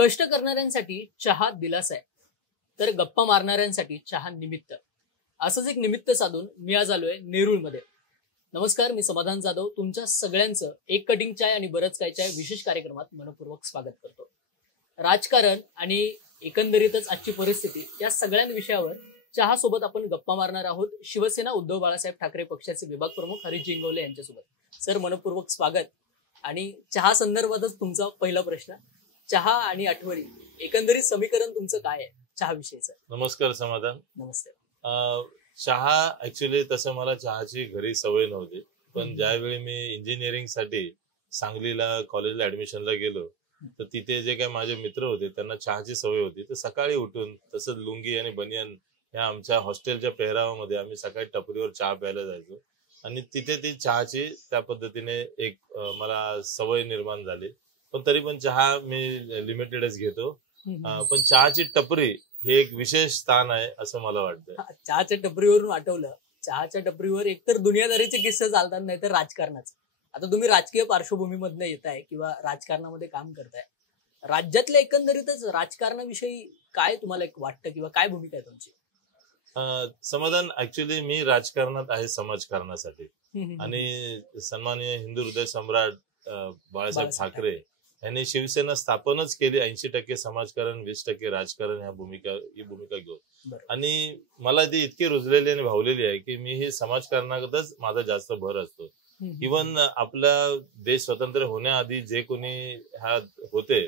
कष्ट करणाऱ्यांसाठी चहा दिलासा आहे, तर गप्पा मारणाऱ्यांसाठी चहा निमित्त. असंच एक निमित्त साधून मी आज आलोय नेरूळमध्ये. नमस्कार, मी समाधान जाधव तुमच्या सगळ्यांचं एक कटिंग चाय आणि बरंच काय चाय विशेष कार्यक्रमात मनपूर्वक स्वागत करतो. राजकारण आणि एकंदरीतच आजची परिस्थिती या सगळ्या विषयावर चहा सोबत आपण गप्पा मारणार आहोत. शिवसेना उद्धव बाळासाहेब ठाकरे पक्षाचे विभाग प्रमुख हरीश जिंगवले यांच्यासोबत. सर, मनपूर्वक स्वागत. आणि चहा संदर्भातच तुमचा पहिला प्रश्न, चहा आणि आठवणी एकंदरीत समीकरण तुमचं काय आहे चहा विषयीचं? नमस्कार समाधान. नमस्ते. चहा ऍक्च्युली तसं मला चहाची घरी सवय नव्हती, पण ज्यावेळी मी इंजिनिअरिंग साठी सांगलीला कॉलेजला ऍडमिशनला गेलो तर तिथे जे काही माझे मित्र होते त्यांना चहाची सवय होती. तर सकाळी उठून तसंच लुंगी आणि बनियन ह्या आमच्या हॉस्टेलच्या पेहरावामध्ये आम्ही सकाळी टपरीवर चहा प्यायला जायचो आणि तिथे ती चहाची त्या पद्धतीने एक मला सवय निर्माण झाली. पण तरी पण चहा मी लिमिटेडच घेतो. पण चहाची टपरी हे एक विशेष स्थान आहे असं मला वाटतं. चहाच्या टपरीवरून आठवलं, चहाच्या टपरीवर एकतर दुनियादारीचे किस्से चालतात, नाही तर राजकारणाचे. आता तुम्ही राजकीय पार्श्वभूमीमधनं येताय किंवा राजकारणामध्ये काम करताय. राज्यातल्या एकंदरीतच राजकारणाविषयी काय तुम्हाला एक वाटतं किंवा काय भूमिका आहे तुमची? समाधान, ऍक्च्युली मी राजकारणात आहे समाजकारणासाठी. आणि सन्माननीय हिंदू हृदय सम्राट बाळासाहेब ठाकरे यांनी शिवसेना स्थापनच केली 80% समाजकारण 20% राजकारण ही भूमिका घेऊन. आणि मला ती इतकी रुजलेली आणि भावलेली आहे की मी ही समाजकारणातच माझा जास्त भर असतो. इव्हन आपला देश स्वतंत्र होण्याआधी जे कोणी ह्या होते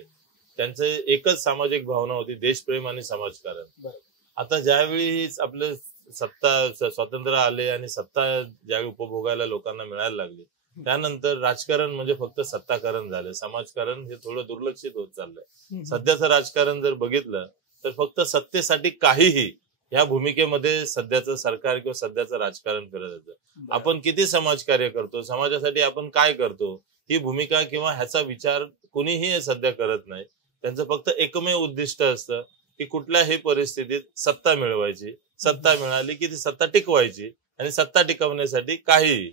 त्यांचं एकच सामाजिक भावना होती, देशप्रेम आणि समाजकारण. आता ज्यावेळी आपलं स्वातंत्र्य आले आणि सत्ता ज्यावेळी उपभोगायला लोकांना मिळायला लागली त्यानंतर राजकारण म्हणजे फक्त सत्ताकारण झालं, समाजकारण हे थोडं दुर्लक्षित होत चाललंय. सध्याचं राजकारण जर बघितलं तर फक्त सत्तेसाठी काहीही ह्या भूमिकेमध्ये सध्याचं सरकार किंवा सध्याचं राजकारण करत होतं. आपण किती समाजकार्य करतो, समाजासाठी आपण काय करतो ही भूमिका किंवा ह्याचा विचार कोणीही सध्या करत नाही. त्यांचं फक्त एकमेव उद्दिष्ट असतं की कुठल्याही परिस्थितीत सत्ता मिळवायची, सत्ता मिळाली की ती सत्ता टिकवायची आणि सत्ता टिकवण्यासाठी काहीही.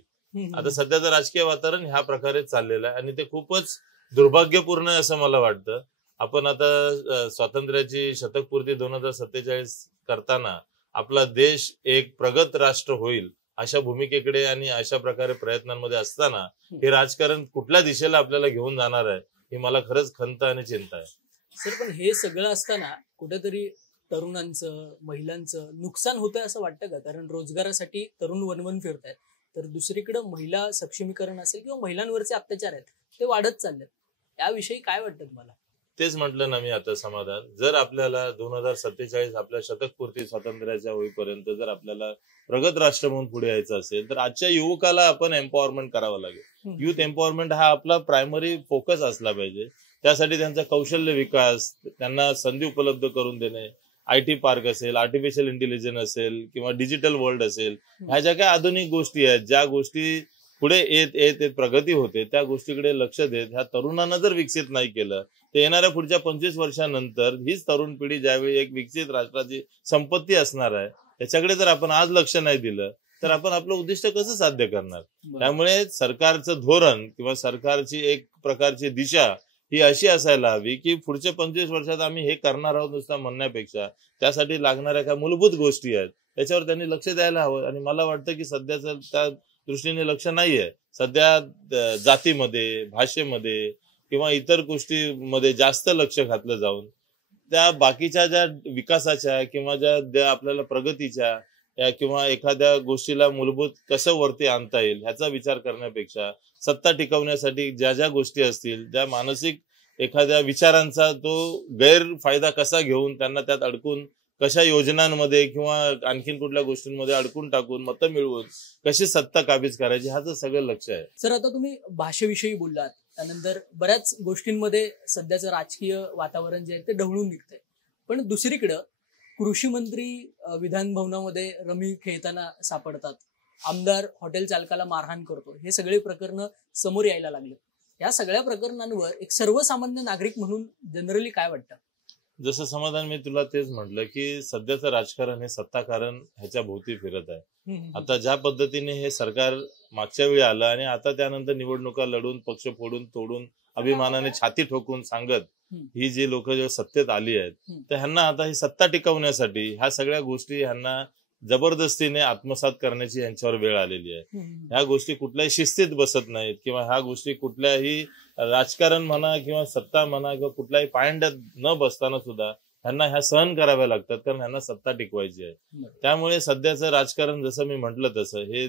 आता सध्याचं राजकीय वातावरण ह्या प्रकारे चाललेलं आहे आणि ते खूपच दुर्भाग्यपूर्ण आहे असं मला वाटतं. आपण आता स्वातंत्र्याची शतकपूर्ती 2047 करताना आपला देश एक प्रगत राष्ट्र होईल अशा भूमिकेकडे आणि अशा प्रकारे प्रयत्नांमध्ये असताना हे राजकारण कुठल्या दिशेला आपल्याला घेऊन जाणार आहे ही मला खरंच खंत आणि चिंता आहे. सर, पण हे सगळं असताना कुठेतरी तरुणांचं, महिलांचं नुकसान होतंय असं वाटतं का? कारण रोजगारासाठी तरुण वनवन फिरतायत, तर दुसरीकडे महिला सक्षमीकरण असेल किंवा महिलांवरचे अत्याचार आहेत ते वाढत चाललेत. याविषयी काय वाटतं तुम्हाला? तेच म्हटलं ना मी आता समाधान, जर आपल्याला 2047 आपल्या शतकपूर्ती स्वातंत्र्याच्या होईपर्यंत जर आपल्याला प्रगत राष्ट्र म्हणून पुढे यायचं असेल तर आजच्या युवकाला आपण एम्पॉवरमेंट करावं लागेल. युथ एम्पॉवरमेंट हा आपला प्रायमरी फोकस असला पाहिजे. त्यासाठी त्यांचा कौशल्य विकास, त्यांना संधी उपलब्ध करून देणे, IT पार्क असेल, आर्टिफिशियल इंटेलिजन्स असेल किंवा डिजिटल वर्ल्ड असेल, ह्या ज्या काही आधुनिक गोष्टी आहेत ज्या गोष्टी पुढे येत प्रगती होते त्या गोष्टीकडे लक्ष देत ह्या तरुणांना जर विकसित नाही केलं तर येणाऱ्या पुढच्या 25 वर्षांनंतर हीच तरुण पिढी ज्यावेळी एक विकसित राष्ट्राची संपत्ती असणार आहे त्याच्याकडे जर आपण आज लक्ष नाही दिलं तर आपण आपलं उद्दिष्ट कसं साध्य करणार? त्यामुळे सरकारचं धोरण किंवा सरकारची एक प्रकारची दिशा ही अशी असायला हवी की पुढच्या 25 वर्षात आम्ही हे करणार आहोत नुसतं म्हणण्यापेक्षा त्यासाठी लागणाऱ्या काही मूलभूत गोष्टी आहेत त्याच्यावर त्यांनी लक्ष द्यायला हवं. आणि मला वाटतं की सध्याचं त्या दृष्टीने लक्ष नाहीये. सध्या जातीमध्ये, भाषेमध्ये किंवा इतर गोष्टीमध्ये जास्त लक्ष घातलं जाऊन त्या बाकीच्या ज्या विकासाच्या किंवा ज्या आपल्याला प्रगतीच्या किंवा एखाद्या गोष्टीला मूलभूत कसं वरती आणता येईल ह्याचा विचार करण्यापेक्षा सत्ता टिकवण्यासाठी ज्या गोष्टी असतील, ज्या मानसिक एखाद्या विचारांचा तो गैरफायदा कसा घेऊन त्यांना त्यात अडकून कशा योजनांमध्ये किंवा आणखीन कुठल्या गोष्टींमध्ये अडकून टाकून मतं मिळवून कशी सत्ता काबीज करायची ह्याचं सगळं लक्ष आहे. सर, आता तुम्ही भाषेविषयी बोललात, त्यानंतर बऱ्याच गोष्टींमध्ये सध्याचं राजकीय वातावरण जे आहे ते ढवळून निघतंय. पण दुसरीकडं कृषी मंत्री विधान भवनामध्ये रमी खेळताना सापडतात, आमदार हॉटेल चालकाला मारहाण करतो, हे सगळे प्रकरण समोर यायला लागले. या सगळ्या प्रकरणांवर एक सर्वसामान्य नागरिक म्हणून जनरली काय वाटतं? जसं समाधान, मी तुला तेच म्हटलं की सध्याचं राजकारण हे सत्ताकारण ह्याच्या भोवती फिरत आहे. आता ज्या पद्धतीने हे सरकार मागच्या वेळी आलं आणि आता त्यानंतर निवडणुका लढून पक्ष फोडून तोडून अभिमानाने छाती ठोकून सांगत ही जी लोक जेव्हा सत्तेत आली आहेत तर ह्यांना आता ही सत्ता टिकवण्यासाठी ह्या सगळ्या गोष्टी ह्यांना जबरदस्तीने आत्मसात करण्याची यांच्यावर वेळ आलेली आहे. ह्या गोष्टी कुठल्याही शिस्तीत बसत नाहीत किंवा ह्या गोष्टी कुठल्याही राजकारण म्हणा किंवा सत्ता म्हणा किंवा कुठल्याही पायंड्यात न बसताना सुद्धा ह्यांना ह्या सहन कराव्या लागतात, कारण ह्यांना सत्ता टिकवायची आहे. त्यामुळे सध्याचं राजकारण जसं मी म्हटलं तसं हे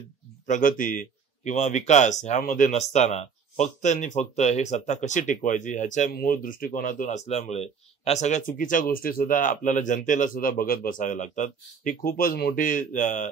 प्रगती किंवा विकास ह्यामध्ये नसताना फक्त आणि फक्त हे सत्ता कशी टिकवायची ह्याच्या मूळ दृष्टिकोनातून असल्यामुळे ह्या सगळ्या चुकीच्या गोष्टी सुद्धा आपल्याला जनतेला सुद्धा बघत बसाव्या लागतात. ही खूपच मोठी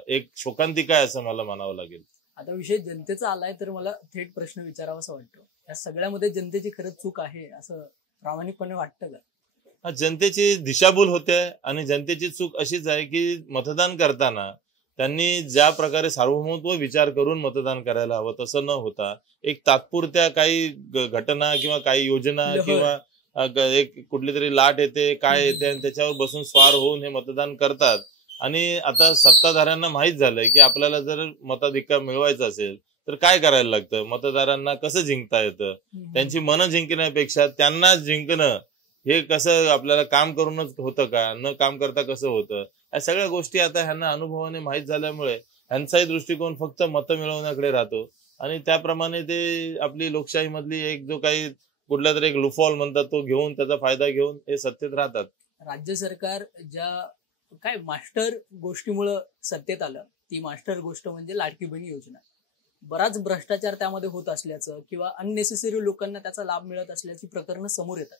एक शोकांतिका आहे असं मला म्हणावं लागेल. आता विषय जनतेचा आलाय तर मला थेट प्रश्न विचारावासा वाटतो, या सगळ्यामध्ये जनतेची खरंच चूक आहे असं प्रामाणिकपणे वाटतं का? जनतेची दिशाभूल होते आणि जनतेची चूक अशीच आहे की मतदान करताना त्यांनी ज्या प्रकारे सार्वभौमत्व विचार करून मतदान करायला हवं तसं न होता एक तात्पुरत्या काही घटना किंवा काही योजना किंवा एक कुठली तरी लाट येते काय येते आणि त्याच्यावर बसून स्वार होऊन हे मतदान करतात. आणि आता सत्ताधाऱ्यांना माहित झालंय की आपल्याला जर मताधिकार मिळवायचा असेल तर काय करायला लागतं, मतदारांना कसं जिंकता येतं, त्यांची मनं जिंकण्यापेक्षा त्यांना जिंकणं हे कसं आपल्याला काम करूनच होतं का, न काम करता कसं होतं, या सगळ्या गोष्टी आता ह्यांना अनुभवाने माहीत झाल्यामुळे ह्यांचाही दृष्टिकोन फक्त मतं मिळवण्याकडे राहतो आणि त्याप्रमाणे ते आपली लोकशाहीमधली एक जो काही कुठला तरी एक लुफॉल म्हणतात तो घेऊन त्याचा फायदा घेऊन हे सत्तेत राहतात. राज्य सरकार ज्या काय मास्टर गोष्टीमुळे सत्तेत आलं ती मास्टर गोष्ट म्हणजे लाडकी बहीण योजना. बराच भ्रष्टाचार त्यामध्ये होत असल्याचं किंवा अननेसेसरी लोकांना त्याचा लाभ मिळत असल्याची प्रकरणं समोर येतात.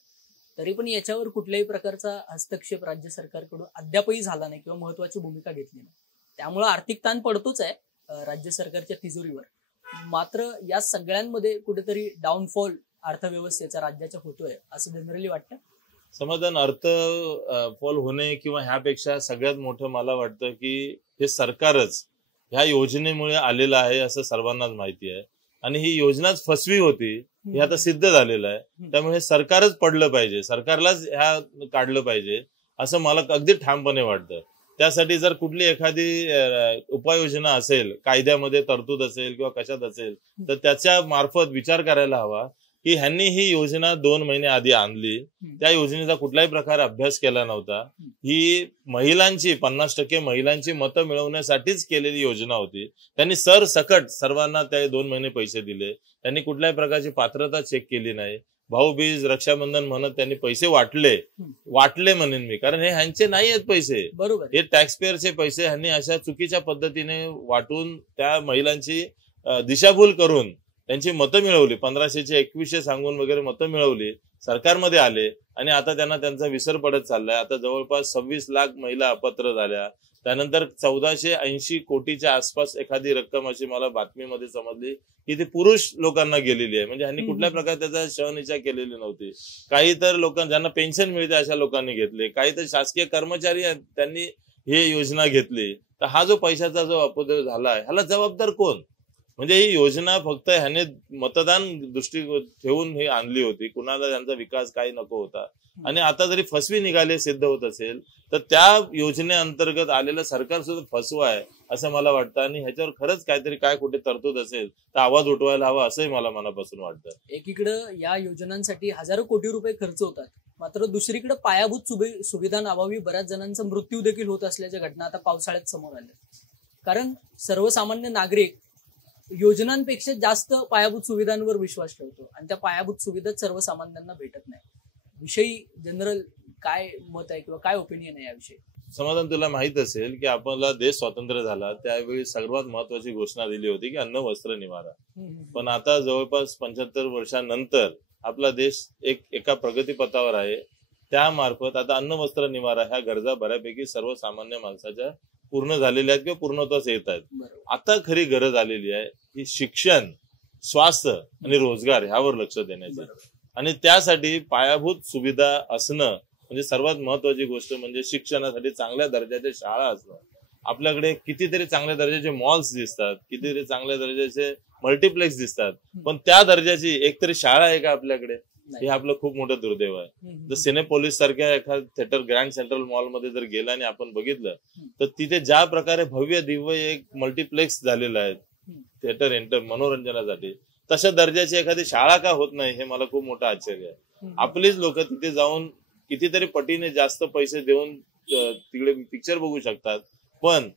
तरी पण याच्यावर कुठल्याही प्रकारचा हस्तक्षेप राज्य सरकारकडून अद्यापही झाला नाही किंवा महत्वाची भूमिका घेतली नाही. त्यामुळे आर्थिक ताण पडतोच आहे राज्य सरकारच्या तिजोरीवर. मात्र या सगळ्यांमध्ये कुठेतरी डाऊनफॉल अर्थव्यवस्थेचा राज्याच्या होतोय असं जनरली वाटतं. समाधान अर्थफॉल होणे किंवा ह्यापेक्षा सगळ्यात मोठं मला वाटतं की हे सरकारच ह्या योजनेमुळे आलेलं आहे असं सर्वांनाच माहिती आहे आणि ही योजनाच फसवी होती हे आता सिद्ध झालेलं आहे. त्यामुळे सरकारच पडलं पाहिजे, सरकारलाच ह्या काढलं पाहिजे असं मला अगदी ठामपणे वाटतं. त्यासाठी जर कुठली एखादी उपाययोजना असेल, कायद्यामध्ये तरतूद असेल किंवा कशात असेल तर त्याच्या मार्फत विचार करायला हवा की ह्यांनी ही योजना 2 महिने आधी आणली, त्या योजनेचा कुठलाही प्रकार अभ्यास केला नव्हता. ही महिलांची 50% महिलांची मतं मिळवण्यासाठीच केलेली योजना होती. त्यांनी सरसकट सर्वांना त्या 2 महिने पैसे दिले. त्यांनी कुठल्याही प्रकारची पात्रता चेक केली नाही. भाऊबीज रक्षाबंधन म्हणत त्यांनी पैसे वाटले म्हणेन मी, कारण हे ह्यांचे नाही आहेत पैसे, बरोबर, हे टॅक्सपेअरचे पैसे ह्यांनी अशा चुकीच्या पद्धतीने वाटून त्या महिलांची दिशाभूल करून त्यांची मतं मिळवली. 1500चे 2100 सांगून वगैरे मतं मिळवली, सरकारमध्ये आले आणि आता त्यांना त्यांचा विसर पडत चाललाय. आता जवळपास 26 लाख महिला अपात्र झाल्या. त्यानंतर 1480 कोटीच्या आसपास एखादी रक्कम अशी मला बातमीमध्ये समजली की ती पुरुष लोकांना गेलेली आहे. म्हणजे ह्यांनी कुठल्या प्रकारे त्याचा शहनिशा केलेली नव्हती. काही तर लोकांना ज्यांना पेन्शन मिळते अशा लोकांनी घेतले, काही तर शासकीय कर्मचारी आहेत त्यांनी ही योजना घेतली. तर हा जो पैशाचा जो अपव्यय झाला आहे ह्याला जबाबदार कोण? म्हणजे ही योजना फक्त ह्याने मतदान दृष्टी ठेवून ही आणली होती, कुणाला त्यांचा विकास काही नको होता. आणि आता जरी फसवी निघाले सिद्ध होत असेल तर त्या योजनेअंतर्गत आलेलं सरकार सुद्धा फसवं आहे असं मला वाटतं. आणि ह्याच्यावर खरंच काहीतरी काय कुठे तरतूद असेल तर आवाज उठवायला हवा असंही मला मनापासून वाटतं. एकीकडं या योजनांसाठी हजारो कोटी रुपये खर्च होतात, मात्र दुसरीकडे पायाभूत सुविधा नावावी बऱ्याच जणांचा मृत्यू देखील होत असल्याच्या घटना आता पावसाळ्यात समोर आल्या. कारण सर्वसामान्य नागरिक योजनांपेक्षा जास्त पायाभूत सुविधांवर विश्वास ठेवतो आणि त्या पायाभूत सुविधा सर्वसामान्यांना भेटत नाही. विषयी जनरल काय मत आहे किंवा काय ओपिनियन आहे याविषयी? समाधान, तुला माहित असेल की आपला देश स्वतंत्र झाला त्यावेळी सर्वात महत्वाची घोषणा दिली होती की अन्न वस्त्र निवारा. पण आता जवळपास 75 वर्षांनंतर आपला देश एका प्रगतीपथावर आहे. त्यामार्फत आता अन्न वस्त्र निवारा ह्या गरजा बऱ्यापैकी सर्वसामान्य माणसाच्या पूर्ण झालेल्या आहेत किंवा पूर्णत्वास येत आहेत. आता खरी गरज आलेली आहे की शिक्षण, स्वास्थ्य आणि रोजगार ह्यावर लक्ष देण्याची. आणि त्यासाठी पायाभूत सुविधा असणं म्हणजे सर्वात महत्वाची गोष्ट म्हणजे शिक्षणासाठी चांगल्या दर्जाच्या शाळा असणं. आपल्याकडे कितीतरी चांगल्या दर्जाचे मॉल्स दिसतात, कितीतरी चांगल्या दर्जाचे मल्टिप्लेक्स दिसतात, पण त्या दर्जाची एकतरी शाळा आहे का आपल्याकडे? हे आपलं खूप मोठं दुर्दैव आहे. जर सिनेपोलिस सारख्या एखाद्या थिएटर ग्रँड सेंट्रल मॉलमध्ये जर गेला आणि आपण बघितलं तर तिथे ज्या प्रकारे भव्य दिव्य एक मल्टिप्लेक्स झालेलं आहे थिएटर मनोरंजनासाठी, तशा दर्जाची एखादी शाळा का होत नाही हे मला खूप मोठं आश्चर्य आहे. आपलीच लोक तिथे जाऊन कितीतरी पटीने जास्त पैसे देऊन तिकडे पिक्चर बघू शकतात, पण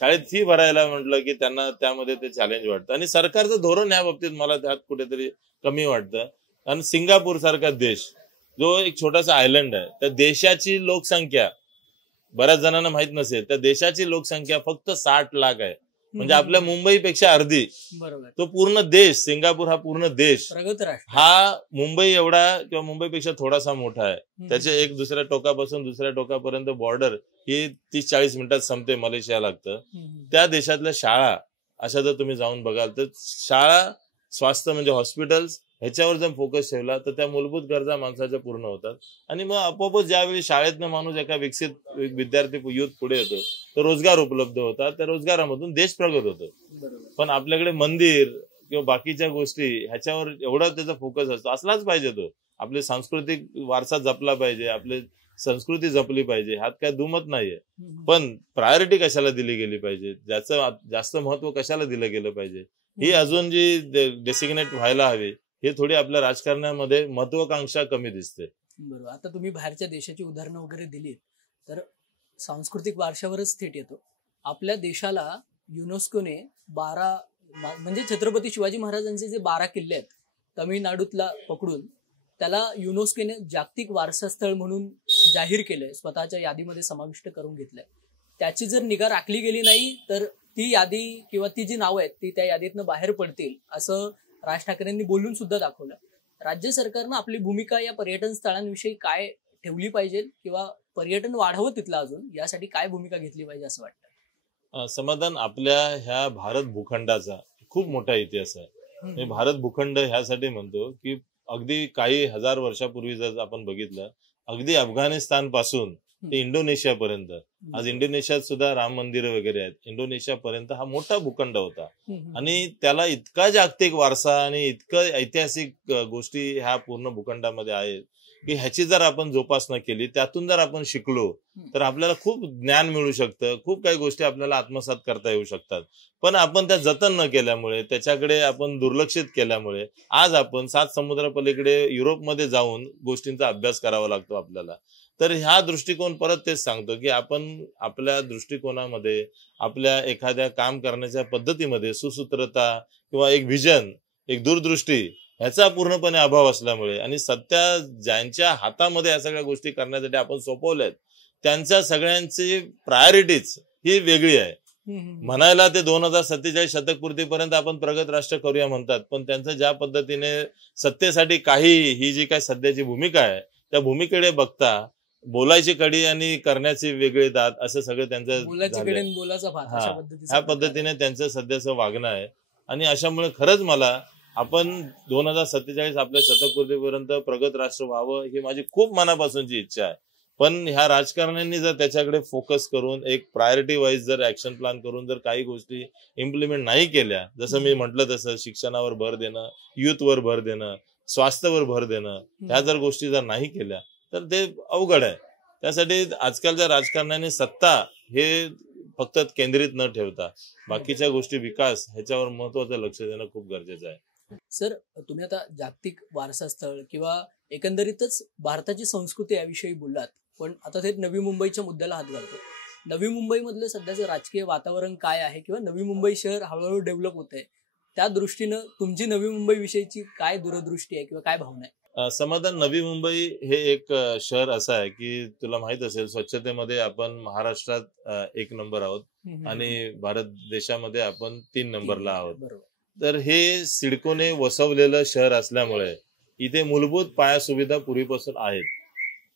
शाळेत फी भरायला म्हटलं की त्यांना त्यामध्ये ते चॅलेंज वाटतं. आणि सरकारचं धोरण या बाबतीत मला त्यात कुठेतरी कमी वाटतं. कारण सिंगापूर सारखा देश जो एक छोटासा आयलंड आहे, त्या देशाची लोकसंख्या बऱ्याच जणांना माहित नसेल, त्या देशाची लोकसंख्या फक्त 60 लाख आहे. म्हणजे आपल्या मुंबईपेक्षा अर्धी. बरोबर. तो पूर्ण देश, सिंगापूर हा पूर्ण देश प्रगत राष्ट्र हा मुंबई एवढा किंवा मुंबईपेक्षा थोडासा मोठा आहे. त्याच्या एक दुसऱ्या टोकापासून दुसऱ्या टोकापर्यंत बॉर्डर ही 30-40 मिनिटात संपते, मलेशिया लागतं. त्या देशातल्या शाळा अशा जर तुम्ही जाऊन बघाल तर शाळा, स्वास्थ्य म्हणजे हॉस्पिटल्स ह्याच्यावर जर फोकस ठेवला तर त्या मूलभूत गरजा माणसाच्या पूर्ण होतात. आणि मग आपोआपच ज्यावेळी शाळेतनं माणूस एका विकसित विद्यार्थी युथ पुढे येतो तर रोजगार उपलब्ध होतात, त्या रोजगारामधून देश प्रगत होतो. पण आपल्याकडे मंदिर किंवा बाकीच्या गोष्टी ह्याच्यावर एवढा त्याचा फोकस असतो. असलाच पाहिजे तो. आपले सांस्कृतिक वारसा जपला पाहिजे, आपले संस्कृती जपली पाहिजे, ह्यात काय दुमत नाहीये. पण प्रायोरिटी कशाला दिली गेली पाहिजे, ज्याचं जास्त महत्व कशाला दिलं गेलं पाहिजे, ही अजून जी डेसिग्नेट व्हायला हवी, हे थोडी आपल्या राजकारणामध्ये महत्वाकांक्षा कमी दिसते. बरोबर. आता तुम्ही बाहेरच्या देशाची उदाहरणं वगैरे दिली तर सांस्कृतिक वारशावरच थेट येतो. आपल्या देशाला युनेस्कोने 12 म्हणजे छत्रपती शिवाजी महाराजांचे जे 12 किल्ले आहेत तमिळनाडूतला पकडून त्याला युनेस्कोने जागतिक वारसास्थळ म्हणून जाहीर केलंय, स्वतःच्या यादीमध्ये समाविष्ट करून घेतलंय. त्याची जर निगा राखली गेली नाही तर ती यादी किंवा ती जी नावं आहेत ती त्या यादीतनं बाहेर पडतील असं राज ठाकरेंनी बोलून सुद्धा दाखवलं. राज्य सरकारनं आपली भूमिका या पर्यटन स्थळांविषयी काय ठेवली पाहिजे किंवा पर्यटन वाढवं तिथलं अजून यासाठी काय भूमिका घेतली पाहिजे असं वाटतं? समाधान, आपल्या ह्या भारत भूखंडाचा खूप मोठा इतिहास आहे. भारत भूखंड ह्यासाठी म्हणतो की अगदी काही हजार वर्षापूर्वी जर आपण बघितलं, अगदी अफगाणिस्तान पासून ते इंडोनेशिया पर्यंत, आज इंडोनेशियात सुद्धा राम मंदिर वगैरे आहेत, इंडोनेशिया पर्यंत हा मोठा भूखंड होता. आणि त्याला इतका जागतिक वारसा आणि इतकं ऐतिहासिक गोष्टी ह्या पूर्ण भूखंडामध्ये आहेत की ह्याची जर आपण जोपासना केली, त्यातून जर आपण शिकलो तर आपल्याला खूप ज्ञान मिळू शकतं, खूप काही गोष्टी आपल्याला आत्मसात करता येऊ शकतात. पण आपण त्या जतन न केल्यामुळे, त्याच्याकडे आपण दुर्लक्षित केल्यामुळे आज आपण 7 समुद्रापलीकडे युरोपमध्ये जाऊन गोष्टींचा अभ्यास करावा लागतो आपल्याला. तर ह्या दृष्टिकोन परत तेच सांगतो की आपण आपल्या दृष्टिकोनामध्ये, आपल्या एखाद्या काम करण्याच्या पद्धतीमध्ये सुसूत्रता किंवा एक व्हिजन, एक दूरदृष्टी ह्याचा पूर्णपणे अभाव असल्यामुळे आणि सध्या ज्यांच्या हातामध्ये या सगळ्या गोष्टी करण्यासाठी आपण सोपवल्यात त्यांच्या सगळ्यांची प्रायोरिटीज ही वेगळी आहे. म्हणायला ते 2047 शतकपूर्तीपर्यंत आपण प्रगत राष्ट्र करूया म्हणतात, पण त्यांचं ज्या पद्धतीने सत्तेसाठी काही ही जी काय सध्याची भूमिका आहे त्या भूमिकेकडे बघता बोलायची कडी आणि करण्याची वेगळी दात असं सगळं त्यांचं ह्या पद्धतीने त्यांचं सध्याचं वागणं आहे. आणि अशामुळे खरंच मला आपण 2047 आपल्या शतकपूर्तीपर्यंत प्रगत राष्ट्र व्हावं ही माझी खूप मनापासूनची इच्छा आहे. पण ह्या राजकारण्यांनी जर त्याच्याकडे फोकस करून एक प्रायोरिटी वाईज जर ऍक्शन प्लॅन करून जर काही गोष्टी इम्प्लिमेंट नाही केल्या, जसं मी म्हटलं तसं शिक्षणावर भर देणं, युथवर भर देणं, स्वास्थ्यावर भर देणं, ह्या जर गोष्टी जर नाही केल्या तर ते अवघड आहे. त्यासाठी आजकालच्या राजकारण्यांनी सत्ता हे फक्त केंद्रित न ठेवता बाकीच्या गोष्टी, विकास ह्याच्यावर महत्वाचं लक्ष देणं खूप गरजेचं आहे. सर, तुम्ही आता जागतिक वारसा स्थळ किंवा एकंदरीतच भारताची संस्कृती याविषयी बोललात, पण आता ते नवी मुंबईच्या मुद्द्याला हात घालतो. नवी मुंबईमधलं सध्याचं राजकीय वातावरण काय आहे किंवा नवी मुंबई शहर हळूहळू डेव्हलप होत आहे, त्या दृष्टीनं तुमची नवी मुंबई विषयीची काय दूरदृष्टी आहे किंवा काय भावना आहे? समाधान, नवी मुंबई हे एक शहर असं आहे की तुला माहित असेल स्वच्छतेमध्ये आपण महाराष्ट्रात 1 नंबर आहोत आणि भारत देशामध्ये आपण 3 नंबरला आहोत. तर हे सिडकोने वसवलेलं शहर असल्यामुळे इथे मूलभूत पाया सुविधा पूर्वीपासून आहेत.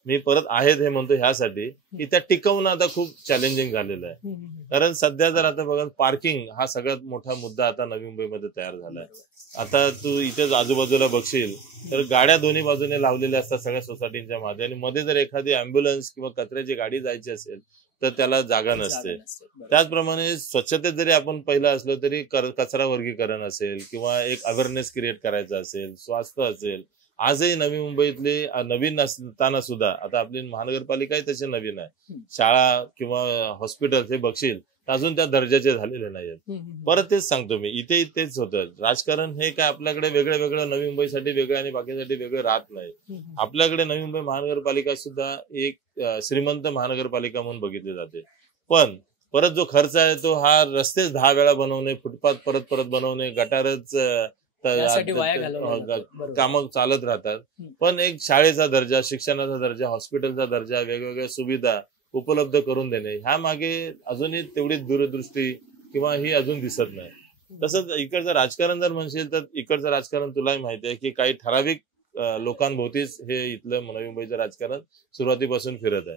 मी परत आहेत हे म्हणतो ह्यासाठी की त्या टिकवणं आता खूप चॅलेंजिंग झालेलं आहे. कारण सध्या जर आता बघा, पार्किंग हा सगळ्यात मोठा मुद्दा आता नवी मुंबईमध्ये तयार झालाय. आता तू इथेच आजूबाजूला बघशील तर गाड्या दोन्ही बाजूने लावलेल्या असतात सगळ्या सोसायटींच्या मध्ये, आणि मध्ये जर एखादी अँब्युलन्स किंवा कचऱ्याची गाडी जायची असेल तर त्याला जागा नसते. त्याचप्रमाणे स्वच्छतेत जरी आपण पहिलं असलो तरी कचरा वर्गीकरण असेल किंवा एक अवेअरनेस क्रिएट करायचं असेल, स्वास्थ्य असेल, आजही नवी मुंबईतले नवीन असताना सुद्धा, आता आपली महानगरपालिका तशी नवीन आहे, शाळा किंवा हॉस्पिटल हे बघशील तर अजून त्या दर्जाचे झालेले नाहीत. परत तेच सांगतो मी, इथे तेच होतं. राजकारण हे काय आपल्याकडे वेगळं वेगळं, नवी मुंबईसाठी वेगळं आणि बाकीसाठी वेगळं राहत नाही. आपल्याकडे नवी मुंबई महानगरपालिका सुद्धा एक श्रीमंत महानगरपालिका म्हणून बघितली जाते. पण परत जो खर्च आहे तो हा रस्तेच 10 वेळा बनवणे, फुटपाथ परत परत बनवणे, गटारच कामं चालत राहतात. पण एक शाळेचा दर्जा, शिक्षणाचा दर्जा, हॉस्पिटलचा दर्जा, वेगवेगळ्या सुविधा उपलब्ध करून देणे, ह्या मागे अजूनही तेवढी दूरदृष्टी किंवा ही अजून दिसत नाही. तसंच इकडचं राजकारण जर म्हणशील तर इकडचं राजकारण तुलाही माहिती आहे की काही ठराविक लोकांभोवतीच हे इथलं नवी मुंबईचं राजकारण सुरुवातीपासून फिरत आहे.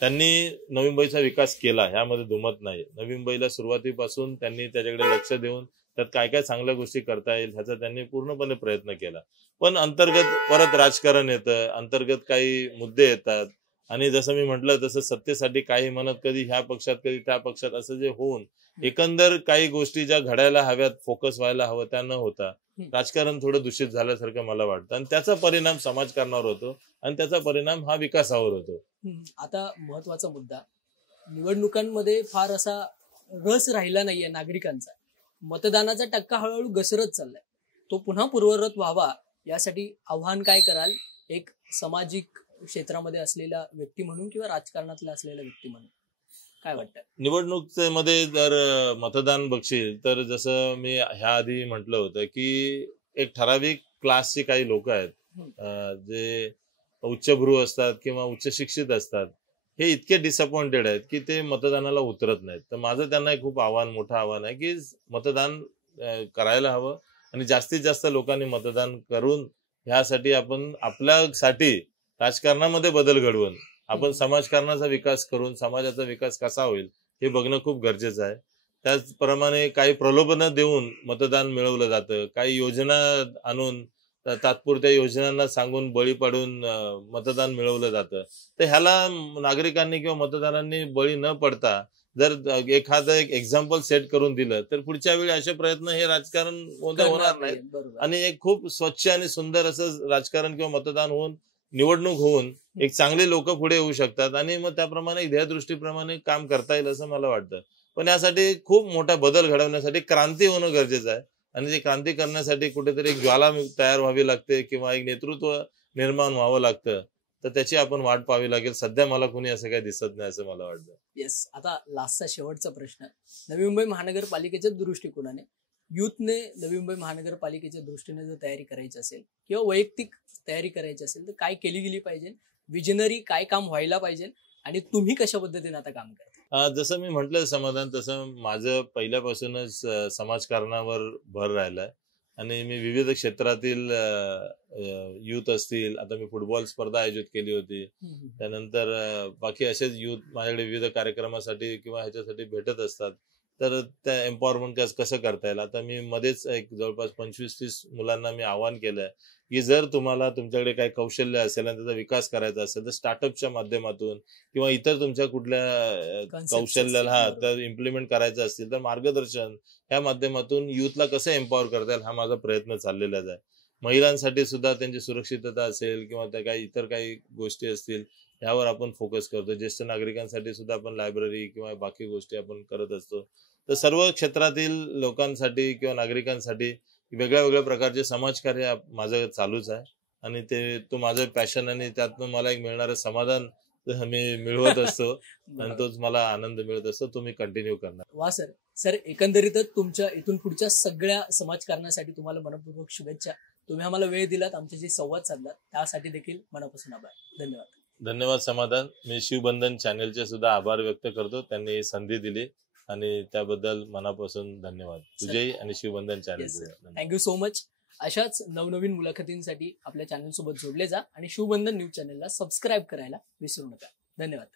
त्यांनी नवी मुंबईचा विकास केला, ह्यामध्ये दुमत नाही. नवी मुंबईला सुरुवातीपासून त्यांनी त्याच्याकडे लक्ष देऊन त्यात काय काय चांगल्या गोष्टी करता येईल ह्याचा त्यांनी पूर्णपणे प्रयत्न केला. पण अंतर्गत परत राजकारण येतं, अंतर्गत काही मुद्दे येतात आणि जसं मी म्हटलं तसं सत्तेसाठी काही म्हणत, कधी ह्या पक्षात कधी त्या पक्षात, असं जे होऊन एकंदर काही गोष्टी ज्या घडायला हव्यात, फोकस व्हायला हवं, त्या न होता राजकारण थोडं दूषित झाल्यासारखं मला वाटतं. आणि त्याचा परिणाम समाजकारणावर होतो आणि त्याचा परिणाम हा विकासावर होतो. आता महत्वाचा मुद्दा, निवडणुकांमध्ये फार असा रस राहिला नाहीये नागरिकांचा. मतदानाचा टक्का हळूहळू घसरत चाललाय. तो पुन्हा पूर्ववत व्हावा यासाठी आव्हान काय कराल, एक सामाजिक क्षेत्रामध्ये असलेला व्यक्ती म्हणून किंवा राजकारणातला असलेला व्यक्ती म्हणून काय वाटतं? निवडणुकीमध्ये जर मतदान बघशील तर जसं मी ह्या आधी म्हटलं होतं की एक ठराविक क्लासची काही लोक आहेत, जे उच्चभ्रू असतात किंवा उच्च शिक्षित असतात, हे इतके डिसअपॉइंटेड आहेत की ते मतदानाला उतरत नाहीत. तर माझं त्यांना एक खूप मोठं आव्हान आहे की मतदान करायला हवं आणि जास्तीत जास्त लोकांनी मतदान करून ह्यासाठी आपण आपल्यासाठी राजकारणामध्ये बदल घडवून आपण समाजकारणाचा विकास करून समाजाचा विकास कसा होईल हे बघणं खूप गरजेचं आहे. त्याचप्रमाणे काही प्रलोभनं देऊन मतदान मिळवलं जातं, काही योजना आणून तात्पुरत्या योजनांना सांगून बळी पाडून मतदान मिळवलं जातं. तर ह्याला नागरिकांनी किंवा मतदारांनी बळी न पडता जर एखादं एक एक्झाम्पल सेट करून दिलं तर पुढच्या वेळी असे प्रयत्न हे राजकारण होणार नाहीत आणि एक खूप स्वच्छ आणि सुंदर असं राजकारण किंवा मतदान होऊन, निवडणूक होऊन एक चांगले लोक पुढे येऊ शकतात आणि मग त्याप्रमाणे ध्येयदृष्टीप्रमाणे काम करता येईल असं मला वाटतं. पण यासाठी खूप मोठा बदल घडवण्यासाठी क्रांती होणं गरजेचं आहे आणि ते क्रांती करण्यासाठी कुठेतरी एक ज्वाला तयार व्हावी लागते किंवा एक नेतृत्व निर्माण व्हावं लागतं. तर त्याची आपण वाट पाहावी लागेल. सध्या मला कुणी असं काही दिसत नाही असं मला वाटतं. येस, आता लास्टचा शेवटचा प्रश्न, नवी मुंबई महानगरपालिकेच्या दृष्टिकोनाने युथने नवी मुंबई महानगरपालिकेच्या दृष्टीने जर तयारी करायची असेल किंवा वैयक्तिक तयारी करायची असेल तर काय केली गेली पाहिजे, विजनरी काय काम व्हायला पाहिजे आणि तुम्ही कशा पद्धतीने आता काम करता? जसं मी म्हटलं समाधान, तसं माझं पहिल्यापासूनच समाजकारणावर भर राहिलाय आणि मी विविध क्षेत्रातील युथ असतील, आता मी फुटबॉल स्पर्धा आयोजित केली होती, त्यानंतर बाकी असेच युथ माझ्याकडे विविध कार्यक्रमासाठी किंवा ह्याच्यासाठी भेटत असतात. तर त्या एम्पॉवरमेंट कसं करता येईल, आता मी मध्येच एक जवळपास 25-30 मुलांना मी आवाहन केलंय की जर तुम्हाला तुमच्याकडे काही कौशल्य असेल आणि त्याचा विकास करायचा असेल तर स्टार्टअपच्या माध्यमातून किंवा इतर तुमच्या कुठल्या कौशल्याला तर इम्प्लिमेंट करायचं असतील तर मार्गदर्शन ह्या माध्यमातून युथला कसं एम्पॉवर करता येईल हा माझा प्रयत्न चाललेलाच आहे. महिलांसाठी सुद्धा त्यांची सुरक्षितता असेल किंवा त्या काही इतर काही गोष्टी असतील ह्यावर आपण फोकस करतो. ज्येष्ठ नागरिकांसाठी सुद्धा आपण लायब्ररी किंवा बाकी गोष्टी आपण करत असतो. तर सर्व क्षेत्रातील लोकांसाठी किंवा नागरिकांसाठी वेगळ्या वेगळ्या प्रकारचे समाजकार्य माझं चालूच आहे आणि तो माझं पॅशन आणि त्यातून मला एक मिळणारं समाधान मी मिळवत असतो आणि तोच मला आनंद मिळत असतो. तो मी कंटिन्यू करणार. वा सर, एकंदरीतच तुमच्या इथून पुढच्या सगळ्या समाजकारणासाठी तुम्हाला मनपूर्वक शुभेच्छा. तुम्ही आम्हाला वेळ दिलात, आमच्याशी संवाद साधलात, त्यासाठी देखील मनापासून आभार. धन्यवाद. धन्यवाद समाधान. मी शिवबंधन चॅनेलचे सुद्धा आभार व्यक्त करतो, त्यांनी संधी दिली आणि त्याबद्दल मनापासून धन्यवाद तुझे आणि शिवबंधन चॅनेलचे. Thank you so much. अशाच नवनवीन मुलाखतींसाठी आपल्या चॅनल सोबत जोडले जा आणि शिवबंधन न्यूज चॅनलला सबस्क्राईब करायला विसरू नका. धन्यवाद.